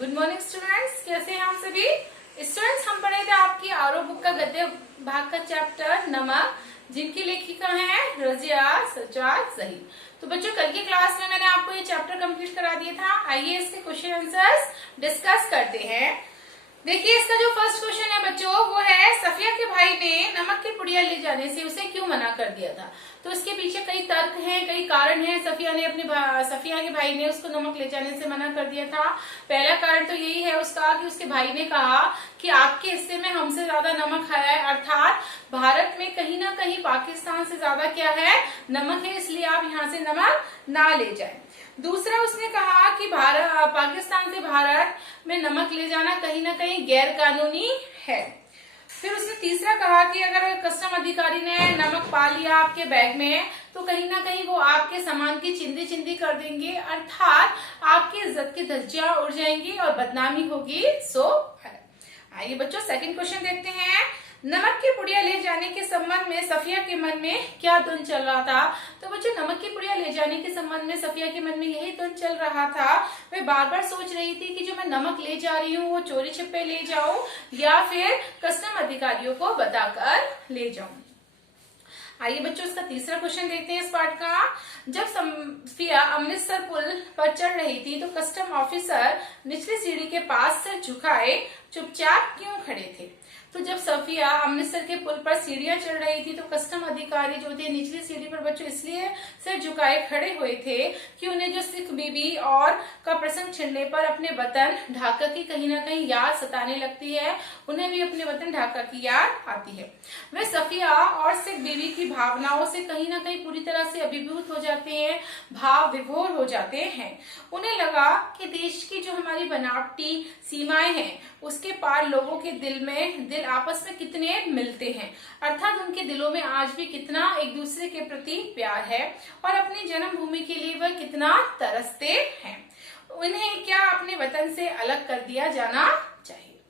Good morning students, कैसे हैं आप सभी स्टूडेंट्स। हम पढ़े थे आपकी आरो बुक का गद्य भाग का चैप्टर नमक, जिनकी लेखिका है रजिया सज्जाद ज़हीर। तो बच्चों, कल की क्लास में मैंने आपको ये चैप्टर कंप्लीट करा दिया था। आइए इसके क्वेश्चन आंसर्स डिस्कस करते हैं। देखिए, इसका जो फर्स्ट क्वेश्चन है बच्चों, वो है सफिया के भाई ने नमक की पुड़िया ले जाने से उसे क्यों मना कर दिया था। तो इसके पीछे कई तर्क हैं, कई कारण हैं। सफिया के भाई ने उसको नमक ले जाने से मना कर दिया था। पहला कारण तो यही है उसका कि उसके भाई ने कहा कि आपके हिस्से में हमसे ज्यादा नमक है, अर्थात भारत में कहीं ना कहीं पाकिस्तान से ज्यादा क्या है, नमक है, इसलिए आप यहाँ से नमक ना ले जाएं। दूसरा, उसने कहा कि पाकिस्तान से भारत में नमक ले जाना कहीं ना कहीं गैर कानूनी है। फिर उसने तीसरा कहा कि अगर कस्टम अधिकारी ने नमक पा लिया आपके बैग में तो कहीं ना कहीं वो आपके सामान की चिंदी चिंदी कर देंगे, अर्थात आपकी इज्जत की धज्जियां उड़ जाएंगी और बदनामी होगी। आइए बच्चों, सेकंड क्वेश्चन देखते हैं। नमक की पुड़िया ले जाने के संबंध में सफिया के मन में क्या धुन चल रहा था। तो बच्चों, नमक की पुड़िया ले जाने के संबंध में सफिया के मन में यही धुन चल रहा था। वे बार बार सोच रही थी कि जो मैं नमक ले जा रही हूँ वो चोरी छिपे ले जाऊं या फिर कस्टम अधिकारियों को बताकर ले जाऊं। आइए बच्चों, इसका तीसरा क्वेश्चन देखते हैं इस पार्ट का। जब सफिया अमृतसर पुल पर चढ़ रही थी तो कस्टम ऑफिसर निचली सीढ़ी के पास सिर झुकाए चुपचाप क्यों खड़े थे। तो जब सफिया अमृतसर के पुल पर सीढ़ियां चढ़ रही थी तो कस्टम अधिकारी जो थे निचली सीढ़ी पर बच्चों इसलिए सिर झुकाए खड़े हुए थे कि उन्हें जो सिख बीबी और का प्रसंग छिड़ने पर अपने वतन ढाका की कहीं ना कहीं याद सताने लगती है। उन्हें भी अपने वतन ढाका की याद आती है। वे सफिया और सिख बीबी की भावनाओं से कहीं ना कहीं पूरी तरह से अभिभूत हो जाते हैं, भाव विभोर हो जाते हैं। उन्हें लगा कि देश की जो हमारी बनावटी सीमाएं हैं उसके पार लोगों के दिल आपस में कितने मिलते हैं, अर्थात उनके दिलों में आज भी कितना एक दूसरे के प्रति प्यार है और अपनी जन्मभूमि के लिए वह कितना तरसते हैं। उन्हें क्या अपने वतन से अलग कर दिया जाना चाहिए।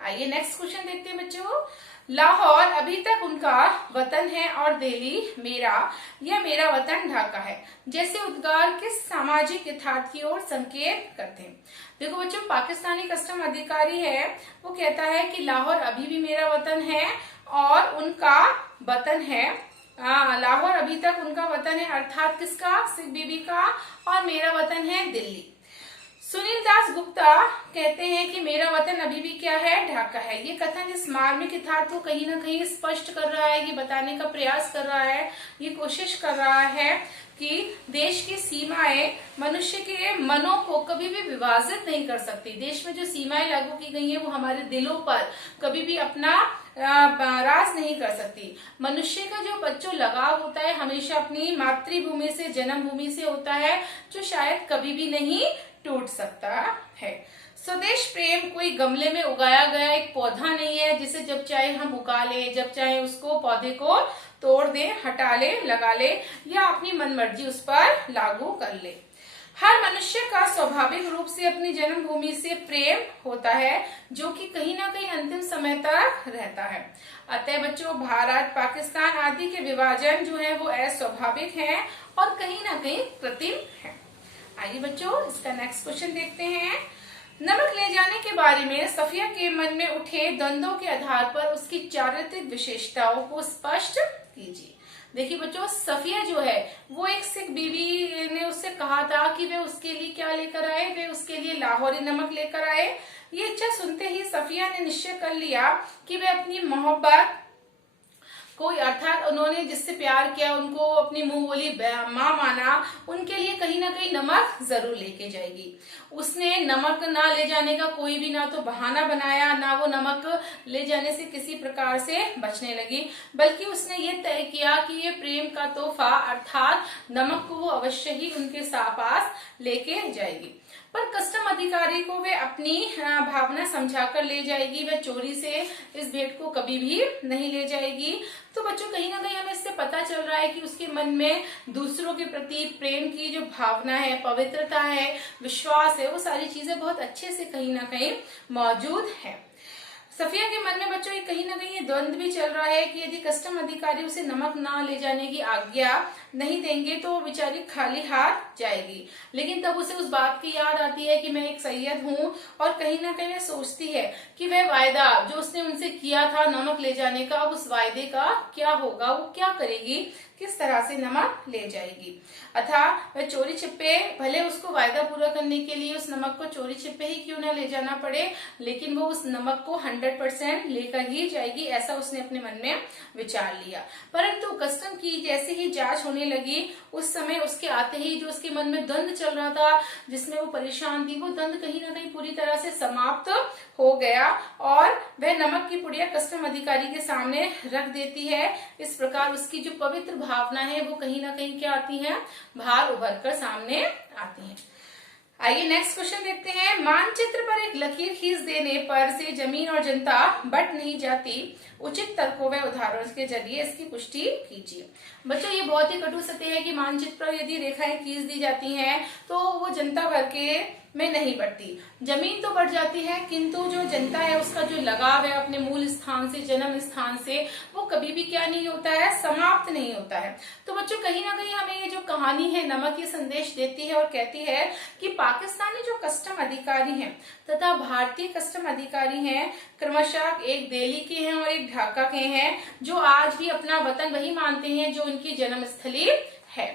आइए नेक्स्ट क्वेश्चन देखते हैं बच्चों। लाहौर अभी तक उनका वतन है और दिल्ली मेरा वतन ढाका है जैसे उद्गार किस सामाजिक यथार्थ की ओर संकेत करते हैं। देखो बच्चों, पाकिस्तानी कस्टम अधिकारी है, वो कहता है कि लाहौर अभी भी मेरा वतन है और उनका वतन है, लाहौर अभी तक उनका वतन है, अर्थात किसका, सिख बीबी का, और मेरा वतन है दिल्ली। सुनील दास गुप्ता कहते हैं कि मेरा वतन अभी भी क्या है, ढाका है। ये कथन इस मार्मिक यथार्थ को कहीं ना कहीं स्पष्ट कर रहा है, ये बताने का प्रयास कर रहा है, ये कोशिश कर रहा है कि देश की सीमाएं मनुष्य के मनों को कभी भी विभाजित नहीं कर सकती। देश में जो सीमाएं लागू की गई हैं वो हमारे दिलों पर कभी भी अपना राज नहीं कर सकती। मनुष्य का जो बच्चों लगाव होता है हमेशा अपनी मातृभूमि से, जन्मभूमि से होता है, जो शायद कभी भी नहीं टूट सकता है। स्वदेश प्रेम कोई गमले में उगाया गया एक पौधा नहीं है जिसे जब चाहे हम उगा ले, जब चाहे उसको पौधे को तोड़ दे, हटा ले, लगा ले या अपनी मनमर्जी उस पर लागू कर ले। हर मनुष्य का स्वाभाविक रूप से अपनी जन्मभूमि से प्रेम होता है जो कि कहीं ना कहीं अंतिम समय तक रहता है। अतः बच्चों, भारत पाकिस्तान आदि के विभाजन जो है वो अस्वाभाविक है और कहीं ना कहीं कृत्रिम है। आइए बच्चों, इसका नेक्स्ट क्वेश्चन देखते हैं। नमक ले जाने के बारे में सफिया के मन में उठे द्वंद्वों के आधार पर उसकी चारित्रिक विशेषताओं को स्पष्ट कीजिए। देखिए बच्चों, सफिया जो है वो एक सिख बीबी ने उससे कहा था कि वे उसके लिए क्या लेकर आए, वे उसके लिए लाहौरी नमक लेकर आए। ये इच्छा सुनते ही सफिया ने निश्चय कर लिया कि वे अपनी मोहब्बत कोई, अर्थात उन्होंने जिससे प्यार किया उनको अपनी मुंह बोली माँ माना, उनके लिए कहीं ना कहीं नमक जरूर लेके जाएगी। उसने नमक ना ले जाने का कोई भी ना तो बहाना बनाया, ना वो नमक ले जाने से किसी प्रकार से बचने लगी, बल्कि उसने ये तय किया कि ये प्रेम का तोहफा अर्थात नमक को वो अवश्य ही उनके पास लेके जाएगी। पर कस्टम अधिकारी को वे अपनी भावना समझाकर ले जाएगी, वह चोरी से इस भेंट को कभी भी नहीं ले जाएगी। तो बच्चों, कहीं ना कहीं हमें इससे पता चल रहा है कि उसके मन में दूसरों के प्रति प्रेम की जो भावना है, पवित्रता है, विश्वास है, वो सारी चीजें बहुत अच्छे से कहीं ना कहीं मौजूद है। सफिया के मन में बच्चों ये कहीं ना कहीं ये द्वंद्व भी चल रहा है कि यदि कस्टम अधिकारी उसे नमक ना ले जाने की आज्ञा नहीं देंगे तो वो बेचारी खाली हाथ जाएगी। लेकिन तब उसे उस बात की याद आती है कि मैं एक सैयद हूँ, और कहीं ना कहीं सोचती है कि वह वायदा जो उसने उनसे किया था नमक ले जाने का, अब उस वायदे का क्या होगा, वो क्या करेगी, किस तरह से नमक ले जाएगी। अतः वह चोरी छिपे, भले उसको वायदा पूरा करने के लिए उस नमक को चोरी छिपे ही क्यों ना ले जाना पड़े, लेकिन वो उस नमक को 100% लेकर ही जाएगी, ऐसा उसने अपने मन में विचार लिया। परंतु कस्टम की जैसे ही जांच होने लगी, उस समय उसके आते ही जो उसके मन में द्वंद्व चल रहा था, जिसमें वो परेशान थी, वो द्वंद्व कहीं ना कहीं पूरी तरह से समाप्त हो गया और वह नमक की पुड़िया कस्टम अधिकारी के सामने रख देती है। इस प्रकार उसकी जो पवित्र भावना है वो कहीं ना कहीं क्या आती है, बाहर उभर कर सामने आती है। आइए नेक्स्ट क्वेश्चन देखते हैं। मानचित्र पर एक लकीर खींच देने पर से जमीन और जनता बट नहीं जाती, उचित तर्कों व उदाहरणों के जरिए इसकी पुष्टि कीजिए। बच्चों ये बहुत ही कटु सत्य है कि मानचित्र पर यदि रेखाएं खींच दी जाती हैं तो वो जनता भर के में नहीं बढ़ती, जमीन तो बढ़ जाती है, किंतु जो जनता है उसका जो लगाव है अपने मूल स्थान से, जन्म स्थान से, वो कभी भी क्या नहीं होता है, समाप्त नहीं होता है। तो बच्चों कहीं ना कहीं हमें ये जो कहानी है नमक ये संदेश देती है और कहती है कि पाकिस्तानी जो कस्टम अधिकारी हैं तथा भारतीय कस्टम अधिकारी हैं, क्रमशः एक दिल्ली के हैं और एक ढाका के हैं, जो आज भी अपना वतन वही मानते हैं जो उनकी जन्मस्थली है।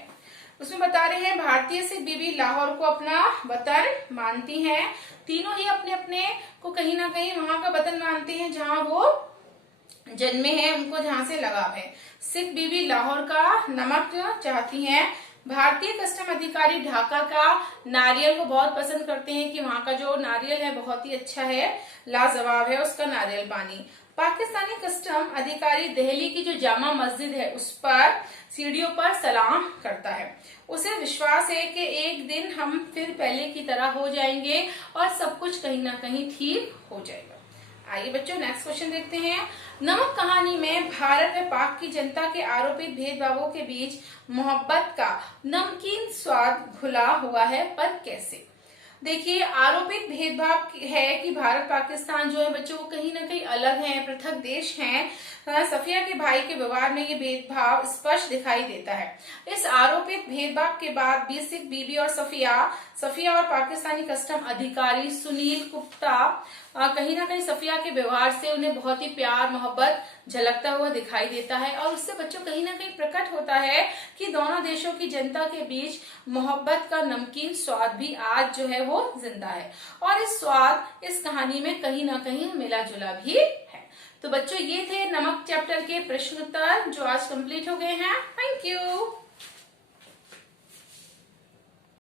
उसमें बता रहे हैं भारतीय सिख बीबी लाहौर को अपना वतन मानती हैं। तीनों ही अपने अपने को कहीं ना कहीं वहां का वतन मानते हैं जहां वो जन्मे हैं, उनको जहां से लगाव है। सिख बीबी लाहौर का नमक चाहती हैं। भारतीय कस्टम अधिकारी ढाका का नारियल को बहुत पसंद करते हैं कि वहां का जो नारियल है बहुत ही अच्छा है, लाजवाब है उसका नारियल पानी। पाकिस्तानी कस्टम अधिकारी दिल्ली की जो जामा मस्जिद है उस पर सीढ़ियों पर सलाम करता है। उसे विश्वास है कि एक दिन हम फिर पहले की तरह हो जाएंगे और सब कुछ कहीं ना कहीं ठीक हो जाएगा। आइए बच्चों नेक्स्ट क्वेश्चन देखते हैं। नमक कहानी में भारत व पाक की जनता के आरोपित भेदभावों के बीच मोहब्बत का नमकीन स्वाद घुला हुआ है, पर कैसे? देखिए आरोपित भेदभाव है कि भारत पाकिस्तान जो है बच्चों वो कहीं ना कहीं अलग हैं, पृथक देश हैं। सफिया के भाई के व्यवहार में ये भेदभाव स्पष्ट दिखाई देता है। इस आरोपित भेदभाव के बाद भी सिख बीबी और सफिया और पाकिस्तानी कस्टम अधिकारी सुनील गुप्ता कहीं ना कहीं सफिया के व्यवहार से उन्हें बहुत ही प्यार मोहब्बत झलकता हुआ दिखाई देता है, और उससे बच्चों कहीं ना कहीं प्रकट होता है कि दोनों देशों की जनता के बीच मोहब्बत का नमकीन स्वाद भी आज जो है वो जिंदा है, और इस स्वाद इस कहानी में कहीं ना कहीं मिला जुला भी है। तो बच्चों ये थे नमक चैप्टर के प्रश्न उत्तर जो आज कंप्लीट हो गए हैं। Thank you.